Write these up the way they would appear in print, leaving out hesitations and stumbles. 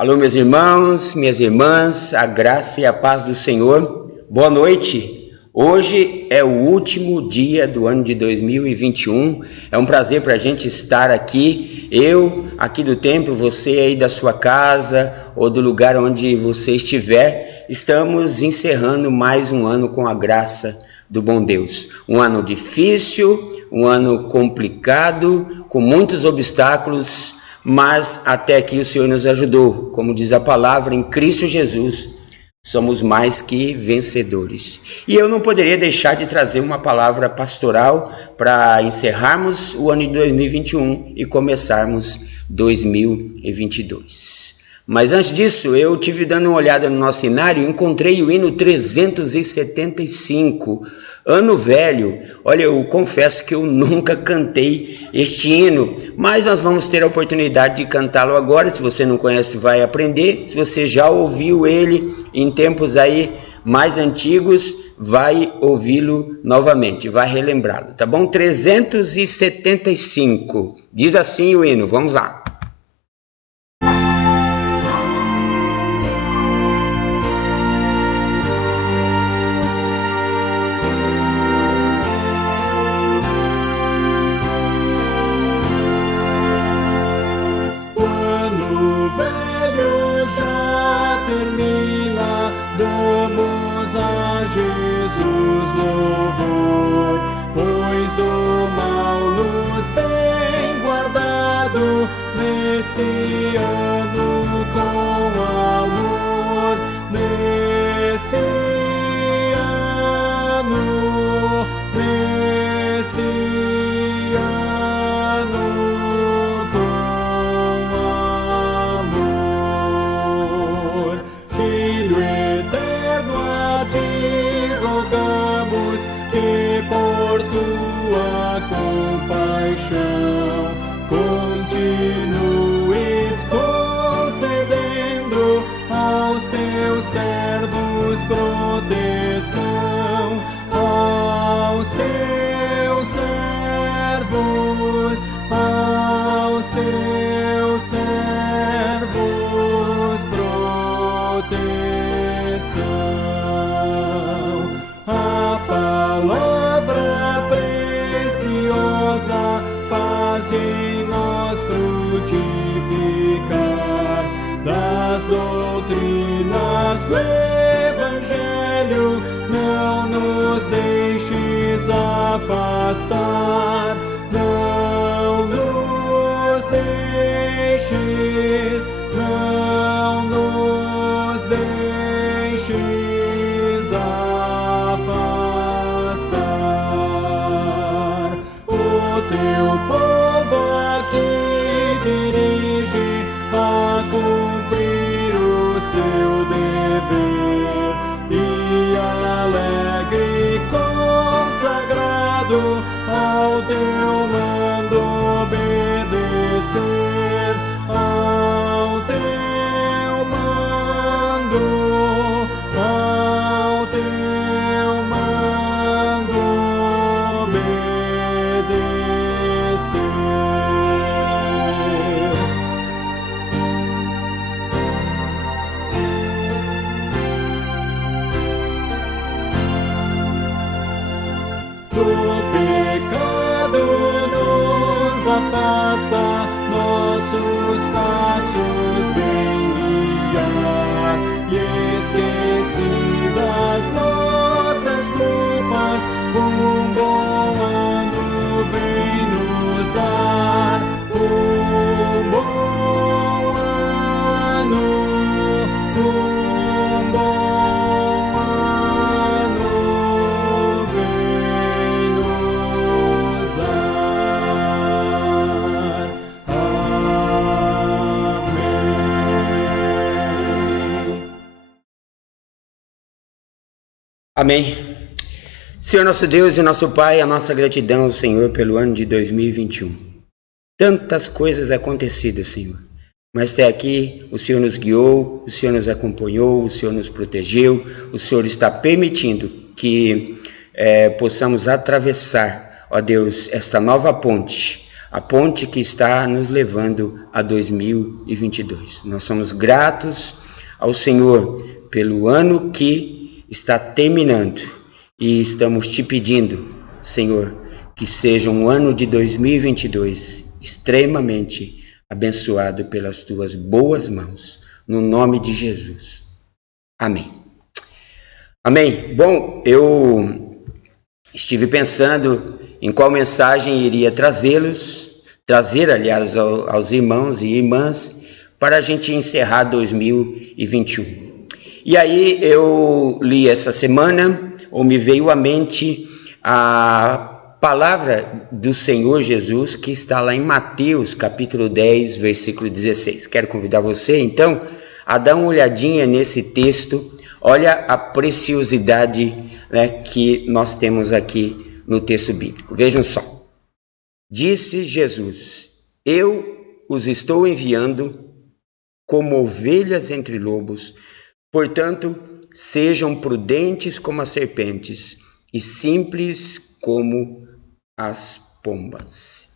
Alô, meus irmãos, minhas irmãs, a graça e a paz do Senhor. Boa noite. Hoje é o último dia do ano de 2021. É um prazer para a gente estar aqui. Eu aqui do templo, você aí da sua casa ou do lugar onde você estiver. Estamos encerrando mais um ano com a graça do bom Deus. Um ano difícil, um ano complicado, com muitos obstáculos, mas até aqui o Senhor nos ajudou. Como diz a palavra, em Cristo Jesus somos mais que vencedores. E eu não poderia deixar de trazer uma palavra pastoral para encerrarmos o ano de 2021 e começarmos 2022. Mas antes disso, eu tive dando uma olhada no nosso cenário e encontrei o hino 375, Ano Velho. Olha, eu confesso que eu nunca cantei este hino, mas nós vamos ter a oportunidade de cantá-lo agora. Se você não conhece, vai aprender. Se você já ouviu ele em tempos aí mais antigos, vai ouvi-lo novamente, vai relembrá-lo, tá bom? 375, diz assim o hino, vamos lá. Damos a Jesus louvor, pois do mal nos tem guardado nesse ano com amor, nesse ano com amor. Filho eterno, a ti rogamos que por tua compaixão continues concedendo aos teus servos proteção, aos teus servos proteção. A palavra preciosa faz em nós frutificar das doutrinas do Evangelho. Não nos deixes afastar, não nos deixes afastar. O teu povo aqui dirige a cumprir o seu dever e alegre consagrado ao teu mando obedecer, ao teu mando obedecer. Do pecado nos afasta, nossos passos vem guiar, e esquecidas nossas culpas, um bom ano vem nos dar, um bom ano vem nos dar. Amém. Senhor nosso Deus e nosso Pai, a nossa gratidão ao Senhor pelo ano de 2021. Tantas coisas acontecidas, Senhor, mas até aqui o Senhor nos guiou, o Senhor nos acompanhou, o Senhor nos protegeu, o Senhor está permitindo que possamos atravessar, ó Deus, esta nova ponte, a ponte que está nos levando a 2022. Nós somos gratos ao Senhor pelo ano que está terminando e estamos te pedindo, Senhor, que seja um ano de 2022 extremamente abençoado pelas tuas boas mãos, no nome de Jesus. Amém. Amém. Bom, eu estive pensando em qual mensagem iria trazer, aliás, aos irmãos e irmãs, para a gente encerrar 2021. E aí eu li essa semana, ou me veio à mente a palavra do Senhor Jesus, que está lá em Mateus, capítulo 10, versículo 16. Quero convidar você, então, a dar uma olhadinha nesse texto. Olha a preciosidade, né, que nós temos aqui no texto bíblico. Vejam só. Disse Jesus: eu os estou enviando como ovelhas entre lobos, portanto, sejam prudentes como as serpentes e simples como as pombas.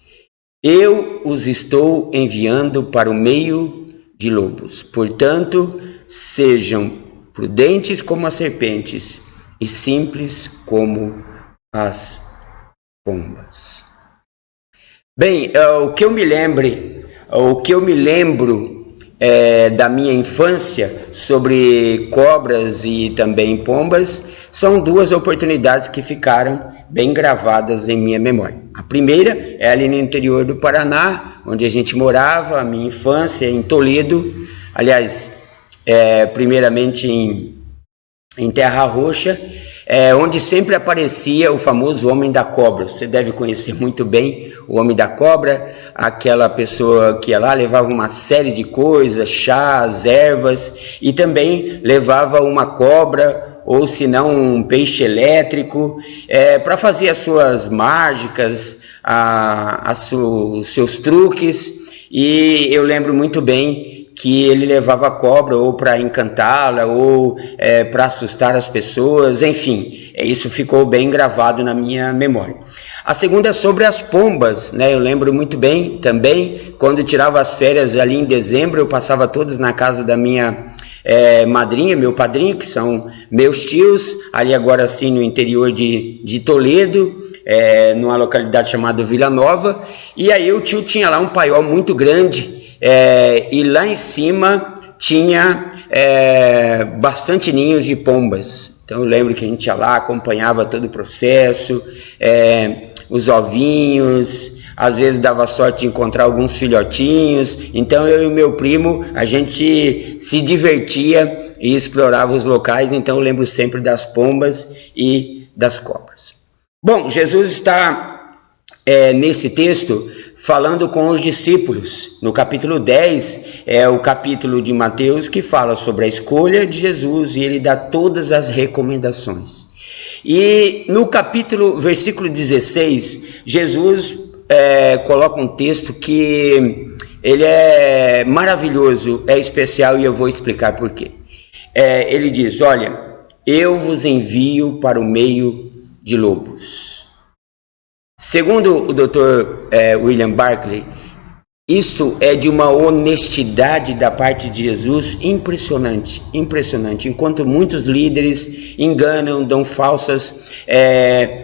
Eu os estou enviando para o meio de lobos, portanto, sejam prudentes como as serpentes e simples como as pombas. Bem, o que eu me lembro da minha infância sobre cobras e também pombas são duas oportunidades que ficaram bem gravadas em minha memória. A primeira é ali no interior do Paraná, onde a gente morava, a minha infância, em Toledo, aliás, primeiramente em Terra Roxa, onde sempre aparecia o famoso Homem da Cobra. Você deve conhecer muito bem o Homem da Cobra, aquela pessoa que ia lá, levava uma série de coisas, chás, ervas, e também levava uma cobra, ou se não um peixe elétrico, para fazer as suas mágicas, os seus truques. E eu lembro muito bem que ele levava a cobra ou para encantá-la ou para assustar as pessoas, enfim, isso ficou bem gravado na minha memória. A segunda é sobre as pombas, né? Eu lembro muito bem também, quando eu tirava as férias ali em dezembro, eu passava todas na casa da minha madrinha, meu padrinho, que são meus tios, ali agora assim no interior de Toledo, numa localidade chamada Vila Nova, e aí o tio tinha lá um paiol muito grande, e lá em cima tinha bastante ninhos de pombas. Então eu lembro que a gente ia lá, acompanhava todo o processo, os ovinhos, às vezes dava sorte de encontrar alguns filhotinhos. Então eu e o meu primo, a gente se divertia e explorava os locais. Então eu lembro sempre das pombas e das cobras. Bom, Jesus está nesse texto falando com os discípulos. No capítulo 10 é o capítulo de Mateus que fala sobre a escolha de Jesus e ele dá todas as recomendações. E no versículo 16, Jesus coloca um texto que ele é maravilhoso, é especial e eu vou explicar por quê. Ele diz: olha, eu vos envio para o meio de lobos. Segundo o Dr. William Barclay, isso é de uma honestidade da parte de Jesus impressionante. Enquanto muitos líderes enganam, dão falsas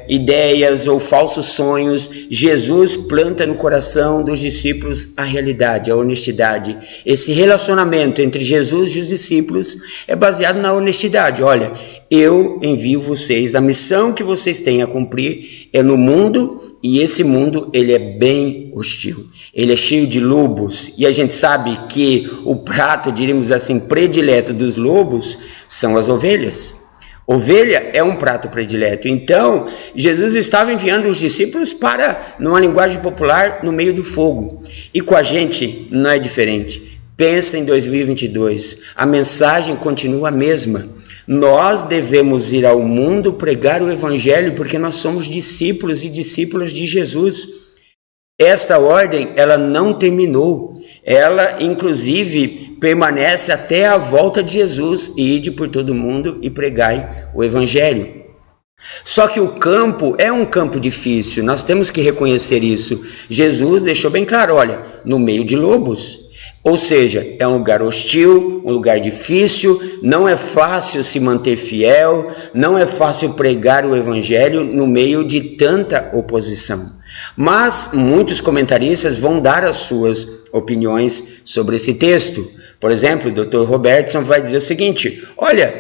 ideias ou falsos sonhos, Jesus planta no coração dos discípulos a realidade, a honestidade. Esse relacionamento entre Jesus e os discípulos é baseado na honestidade. Olha, eu envio vocês, a missão que vocês têm a cumprir é no mundo, e esse mundo ele é bem hostil, ele é cheio de lobos, e a gente sabe que o prato, diríamos assim, predileto dos lobos são as ovelhas. Ovelha é um prato predileto. Então Jesus estava enviando os discípulos para, numa linguagem popular, no meio do fogo, e com a gente não é diferente. Pensa em 2022, a mensagem continua a mesma. Nós devemos ir ao mundo pregar o evangelho porque nós somos discípulos e discípulas de Jesus. Esta ordem, ela não terminou. Ela, inclusive, permanece até a volta de Jesus. Ide por todo mundo e pregai o evangelho. Só que o campo é um campo difícil, nós temos que reconhecer isso. Jesus deixou bem claro, olha, no meio de lobos. Ou seja, é um lugar hostil, um lugar difícil, não é fácil se manter fiel, não é fácil pregar o evangelho no meio de tanta oposição. Mas muitos comentaristas vão dar as suas opiniões sobre esse texto. Por exemplo, o Dr. Robertson vai dizer o seguinte, olha,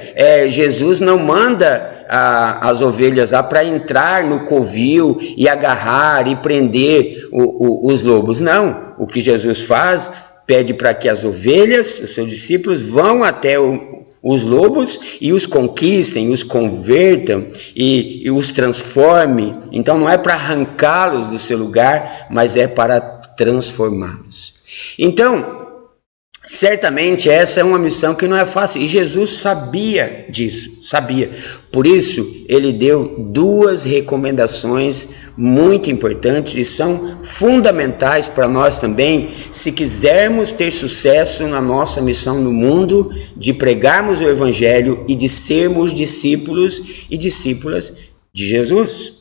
Jesus não manda as ovelhas lá para entrar no covil e agarrar e prender os lobos. Não, o que Jesus faz, pede para que as ovelhas, os seus discípulos, vão até os lobos e os conquistem, os convertam e os transformem. Então não é para arrancá-los do seu lugar, mas é para transformá-los. Então, certamente essa é uma missão que não é fácil, e Jesus sabia disso, sabia. Por isso, ele deu duas recomendações muito importantes e são fundamentais para nós também, se quisermos ter sucesso na nossa missão no mundo, de pregarmos o evangelho e de sermos discípulos e discípulas de Jesus.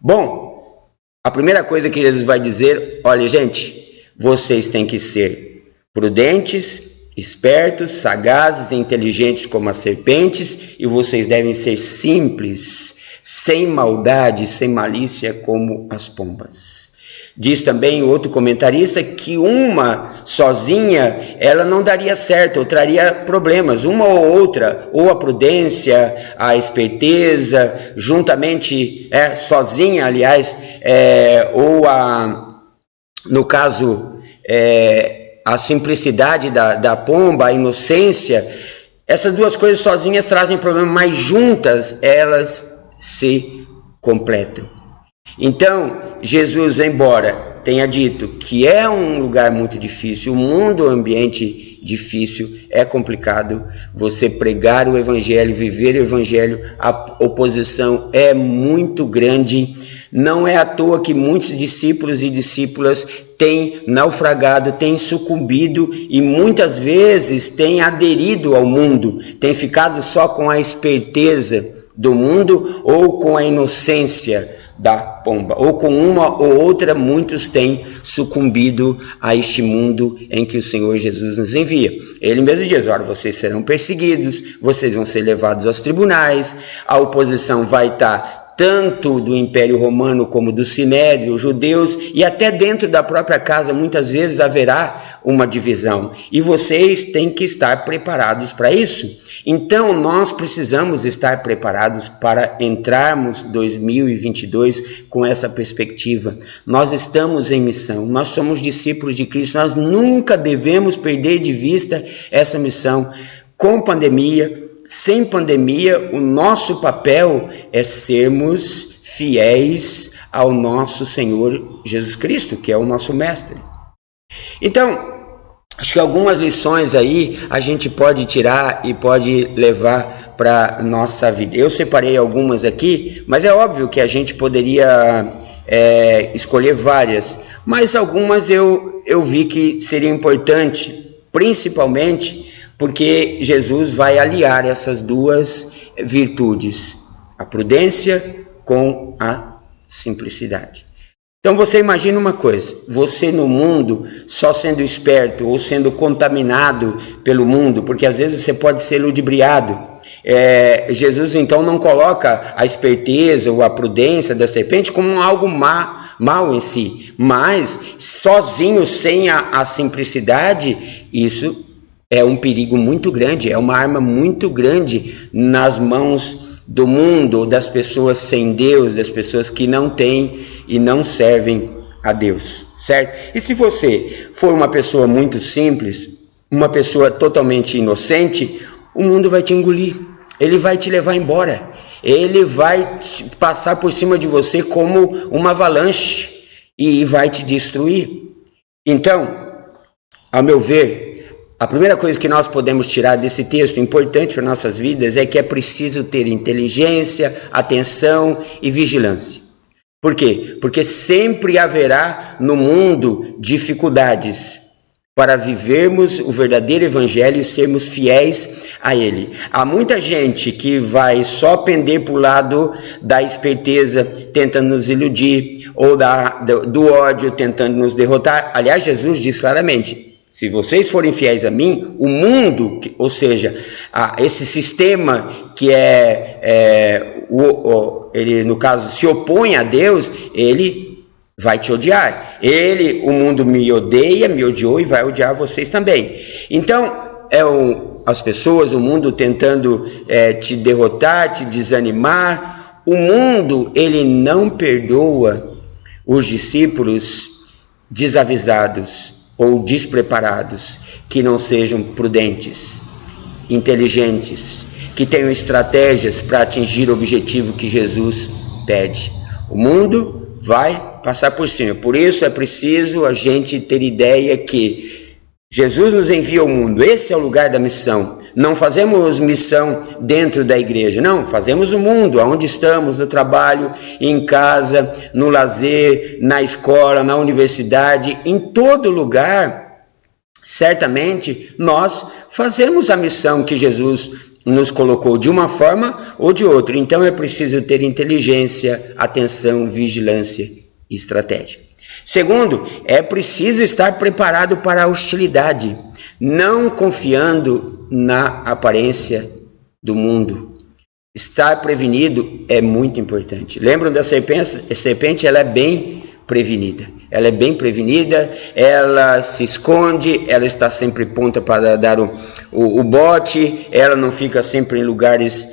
Bom, a primeira coisa que Jesus vai dizer, olha gente, vocês têm que ser prudentes, espertos, sagazes e inteligentes como as serpentes, e vocês devem ser simples, sem maldade, sem malícia como as pombas. Diz também outro comentarista que uma sozinha, ela não daria certo, ou traria problemas, uma ou outra, ou a prudência, a esperteza, juntamente, sozinha, aliás, no caso, a simplicidade da pomba, a inocência, essas duas coisas sozinhas trazem problema, mas juntas elas se completam. Então, Jesus, embora tenha dito que é um lugar muito difícil, o mundo é um ambiente difícil, é complicado, você pregar o evangelho, viver o evangelho, a oposição é muito grande. Não é à toa que muitos discípulos e discípulas têm naufragado, têm sucumbido e muitas vezes têm aderido ao mundo, têm ficado só com a esperteza do mundo ou com a inocência da pomba, ou com uma ou outra. Muitos têm sucumbido a este mundo em que o Senhor Jesus nos envia. Ele mesmo diz, olha, vocês serão perseguidos, vocês vão ser levados aos tribunais, a oposição vai estar tanto do Império Romano como do Sinédrio, os judeus, e até dentro da própria casa muitas vezes haverá uma divisão, e vocês têm que estar preparados para isso. Então nós precisamos estar preparados para entrarmos 2022 com essa perspectiva. Nós estamos em missão, nós somos discípulos de Cristo, nós nunca devemos perder de vista essa missão. Com pandemia, sem pandemia, o nosso papel é sermos fiéis ao nosso Senhor Jesus Cristo, que é o nosso mestre. Então, acho que algumas lições aí a gente pode tirar e pode levar para a nossa vida. Eu separei algumas aqui, mas é óbvio que a gente poderia escolher várias, mas algumas eu vi que seria importante, principalmente porque Jesus vai aliar essas duas virtudes, a prudência com a simplicidade. Então você imagina uma coisa, você no mundo só sendo esperto ou sendo contaminado pelo mundo, porque às vezes você pode ser ludibriado. Jesus então não coloca a esperteza ou a prudência da serpente como algo mal em si, mas sozinho, sem a simplicidade, isso é um perigo muito grande, é uma arma muito grande nas mãos do mundo, das pessoas sem Deus, das pessoas que não têm e não servem a Deus, certo? E se você for uma pessoa muito simples, uma pessoa totalmente inocente, o mundo vai te engolir, ele vai te levar embora, ele vai passar por cima de você como uma avalanche e vai te destruir. Então, ao meu ver, a primeira coisa que nós podemos tirar desse texto, importante para nossas vidas, é que é preciso ter inteligência, atenção e vigilância. Por quê? Porque sempre haverá no mundo dificuldades. para vivermos o verdadeiro evangelho e sermos fiéis a ele. Há muita gente que vai só pender para o lado da esperteza, tentando nos iludir, ou do ódio, tentando nos derrotar. Aliás, Jesus diz claramente: se vocês forem fiéis a mim, o mundo, ou seja, esse sistema que ele, no caso, se opõe a Deus, ele vai te odiar. O mundo me odeia, me odiou e vai odiar vocês também. Então, as pessoas, o mundo tentando te derrotar, te desanimar. O mundo, ele não perdoa os discípulos desavisados ou despreparados, que não sejam prudentes, inteligentes, que tenham estratégias para atingir o objetivo que Jesus pede. O mundo vai passar por cima. Por isso é preciso a gente ter ideia que Jesus nos envia ao mundo. Esse é o lugar da missão. Não fazemos missão dentro da igreja, não. Fazemos o mundo, onde estamos, no trabalho, em casa, no lazer, na escola, na universidade, em todo lugar. Certamente nós fazemos a missão que Jesus nos colocou de uma forma ou de outra. Então é preciso ter inteligência, atenção, vigilância e estratégia. Segundo, é preciso estar preparado para a hostilidade, não confiando na aparência do mundo. Estar prevenido é muito importante. Lembram da serpente? A serpente, ela é bem prevenida. Ela é bem prevenida, ela se esconde, ela está sempre pronta para dar o bote, ela não fica sempre em lugares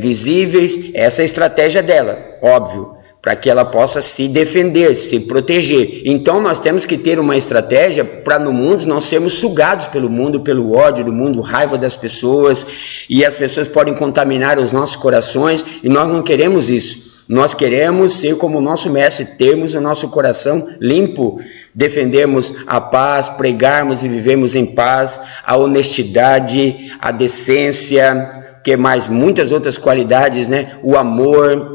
visíveis. Essa é a estratégia dela, óbvio, para que ela possa se defender, se proteger. Então nós temos que ter uma estratégia para no mundo não sermos sugados pelo mundo, pelo ódio do mundo, raiva das pessoas, e as pessoas podem contaminar os nossos corações, e nós não queremos isso. Nós queremos ser como o nosso mestre, termos o nosso coração limpo, defendermos a paz, pregarmos e vivermos em paz, a honestidade, a decência, que mais muitas outras qualidades, né? O amor,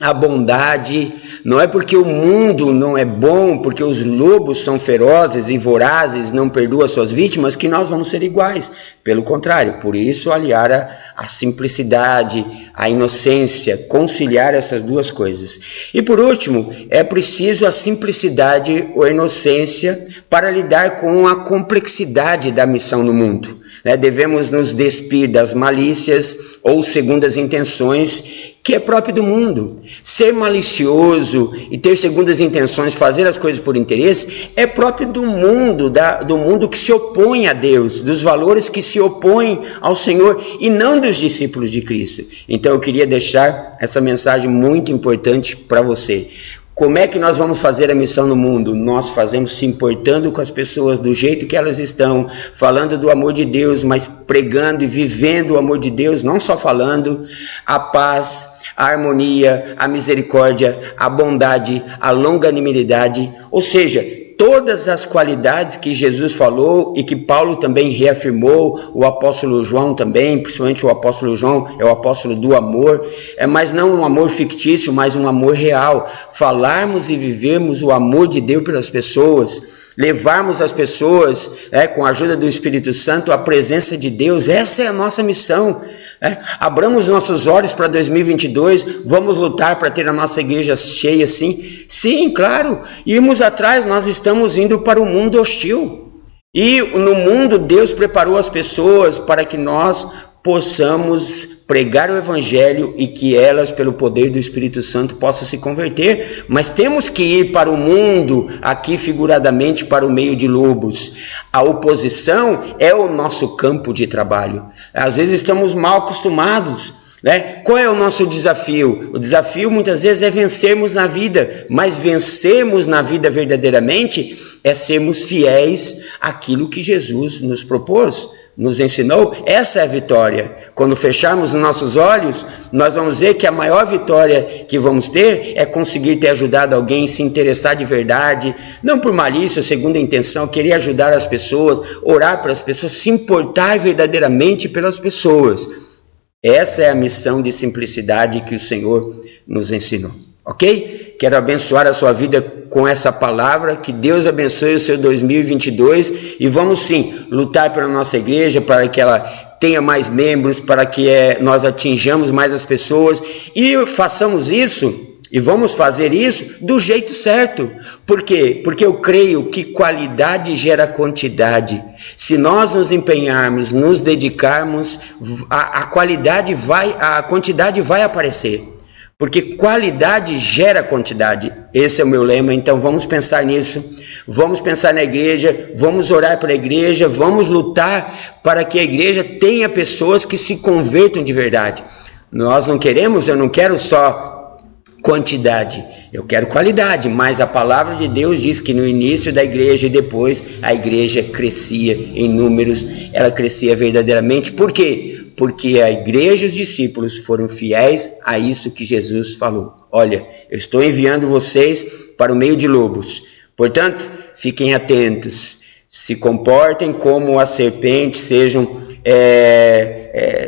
a bondade. Não é porque o mundo não é bom, porque os lobos são ferozes e vorazes, não perdoam suas vítimas, que nós vamos ser iguais. Pelo contrário, por isso aliar a simplicidade, a inocência, conciliar essas duas coisas. E por último, é preciso a simplicidade ou a inocência para lidar com a complexidade da missão no mundo. Devemos nos despir das malícias ou segundas intenções que é próprio do mundo. Ser malicioso e ter segundas intenções, fazer as coisas por interesse, é próprio do mundo, do mundo que se opõe a Deus, dos valores que se opõem ao Senhor e não dos discípulos de Cristo. Então eu queria deixar essa mensagem muito importante para você. Como é que nós vamos fazer a missão no mundo? Nós fazemos se importando com as pessoas do jeito que elas estão, falando do amor de Deus, mas pregando e vivendo o amor de Deus, não só falando, a paz, a harmonia, a misericórdia, a bondade, a longanimidade, ou seja, todas as qualidades que Jesus falou e que Paulo também reafirmou, o apóstolo João também, principalmente o apóstolo João é o apóstolo do amor, mas não um amor fictício, mas um amor real. Falarmos e vivermos o amor de Deus pelas pessoas, levarmos as pessoas, com a ajuda do Espírito Santo, à presença de Deus. Essa é a nossa missão. Abramos nossos olhos para 2022, vamos lutar para ter a nossa igreja cheia, sim, claro, irmos atrás. Nós estamos indo para o mundo hostil, e no mundo Deus preparou as pessoas para que nós possamos pregar o evangelho e que elas, pelo poder do Espírito Santo, possam se converter. Mas temos que ir para o mundo, aqui figuradamente para o meio de lobos. A oposição é o nosso campo de trabalho. Às vezes estamos mal acostumados, Qual é o nosso desafio? O desafio muitas vezes é vencermos na vida, mas vencermos na vida verdadeiramente é sermos fiéis àquilo que Jesus nos propôs, nos ensinou. Essa é a vitória. Quando fecharmos os nossos olhos, nós vamos ver que a maior vitória que vamos ter é conseguir ter ajudado alguém, se interessar de verdade, não por malícia ou segunda intenção, querer ajudar as pessoas, orar para as pessoas, se importar verdadeiramente pelas pessoas. Essa é a missão de simplicidade que o Senhor nos ensinou. ok? Quero abençoar a sua vida com essa palavra, que Deus abençoe o seu 2022 e vamos sim lutar pela nossa igreja, para que ela tenha mais membros, para que nós atinjamos mais as pessoas e façamos isso. E vamos fazer isso do jeito certo. Por quê? Porque eu creio que qualidade gera quantidade. Se nós nos empenharmos, nos dedicarmos, a quantidade vai aparecer. Porque qualidade gera quantidade. Esse é o meu lema, então vamos pensar nisso. Vamos pensar na igreja, vamos orar para a igreja, vamos lutar para que a igreja tenha pessoas que se convertam de verdade. Eu não quero só quantidade, eu quero qualidade, mas a palavra de Deus diz que no início da igreja e depois a igreja crescia em números, ela crescia verdadeiramente. Por quê? Porque a igreja e os discípulos foram fiéis a isso que Jesus falou. Olha, eu estou enviando vocês para o meio de lobos, portanto, fiquem atentos, se comportem como a serpente, sejam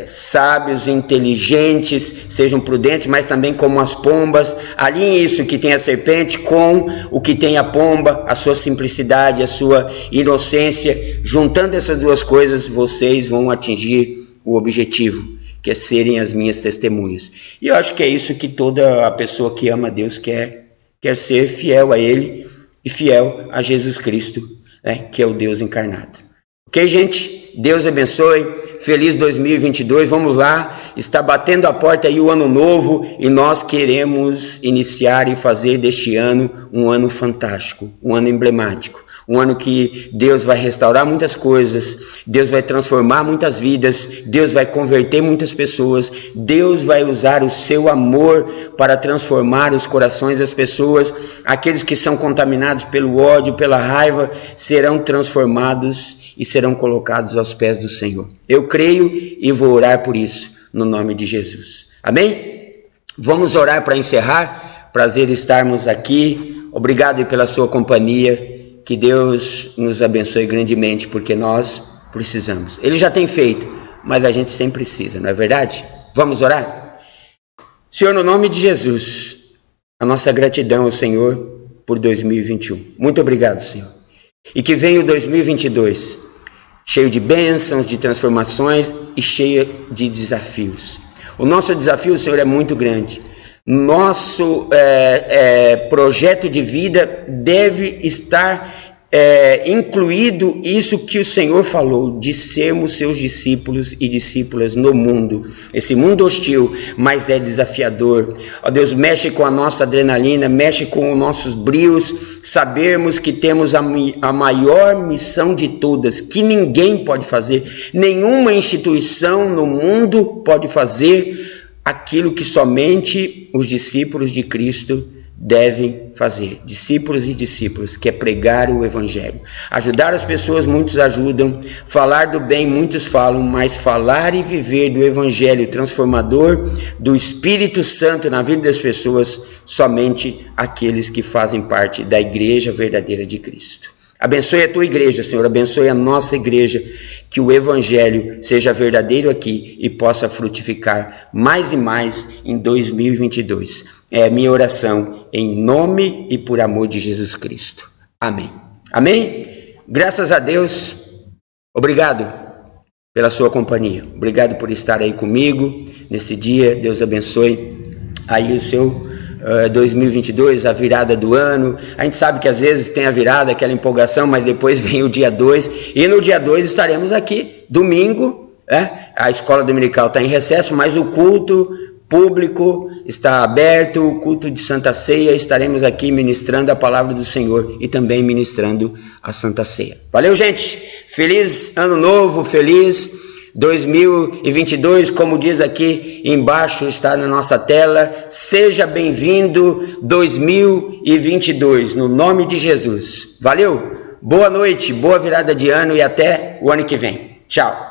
sábios, inteligentes, sejam prudentes, mas também como as pombas. Alinhe isso que tem a serpente com o que tem a pomba, a sua simplicidade, a sua inocência. Juntando essas duas coisas, vocês vão atingir o objetivo, que é serem as minhas testemunhas. E eu acho que é isso que toda a pessoa que ama a Deus quer ser fiel a Ele e fiel a Jesus Cristo, né, que é o Deus encarnado. Ok, gente? Deus abençoe, feliz 2022, vamos lá, está batendo a porta aí o ano novo e nós queremos iniciar e fazer deste ano um ano fantástico, um ano emblemático, um ano que Deus vai restaurar muitas coisas, Deus vai transformar muitas vidas, Deus vai converter muitas pessoas, Deus vai usar o seu amor para transformar os corações das pessoas, aqueles que são contaminados pelo ódio, pela raiva, serão transformados e serão colocados aos pés do Senhor. Eu creio e vou orar por isso, no nome de Jesus. Amém? Vamos orar para encerrar. Prazer estarmos aqui. Obrigado pela sua companhia. Que Deus nos abençoe grandemente, porque nós precisamos. Ele já tem feito, mas a gente sempre precisa, não é verdade? Vamos orar? Senhor, no nome de Jesus, a nossa gratidão ao Senhor por 2021. Muito obrigado, Senhor. E que venha o 2022 cheio de bênçãos, de transformações e cheio de desafios. O nosso desafio, Senhor, é muito grande. Nosso projeto de vida deve estar incluído isso que o Senhor falou, de sermos seus discípulos e discípulas no mundo. Esse mundo hostil, mas é desafiador. Ó Deus, mexe com a nossa adrenalina, mexe com os nossos brios, sabermos que temos a maior missão de todas, que ninguém pode fazer, nenhuma instituição no mundo pode fazer aquilo que somente os discípulos de Cristo devem fazer, discípulos e discípulas, que é pregar o Evangelho. Ajudar as pessoas, muitos ajudam, falar do bem, muitos falam, mas falar e viver do Evangelho transformador, do Espírito Santo na vida das pessoas, somente aqueles que fazem parte da igreja verdadeira de Cristo. Abençoe a tua igreja, Senhor, abençoe a nossa igreja, que o Evangelho seja verdadeiro aqui e possa frutificar mais e mais em 2022. É a minha oração em nome e por amor de Jesus Cristo. Amém. Amém? Graças a Deus. Obrigado pela sua companhia. Obrigado por estar aí comigo nesse dia. Deus abençoe aí o seu 2022, a virada do ano. A gente sabe que às vezes tem a virada, aquela empolgação, mas depois vem o dia 2 e no dia 2 estaremos aqui, domingo, a escola dominical está em recesso, mas o culto público está aberto, o culto de Santa Ceia, estaremos aqui ministrando a palavra do Senhor e também ministrando a Santa Ceia. Valeu, gente! Feliz ano novo, feliz 2022, como diz aqui embaixo, está na nossa tela. Seja bem-vindo 2022, no nome de Jesus. Valeu, boa noite, boa virada de ano e até o ano que vem. Tchau.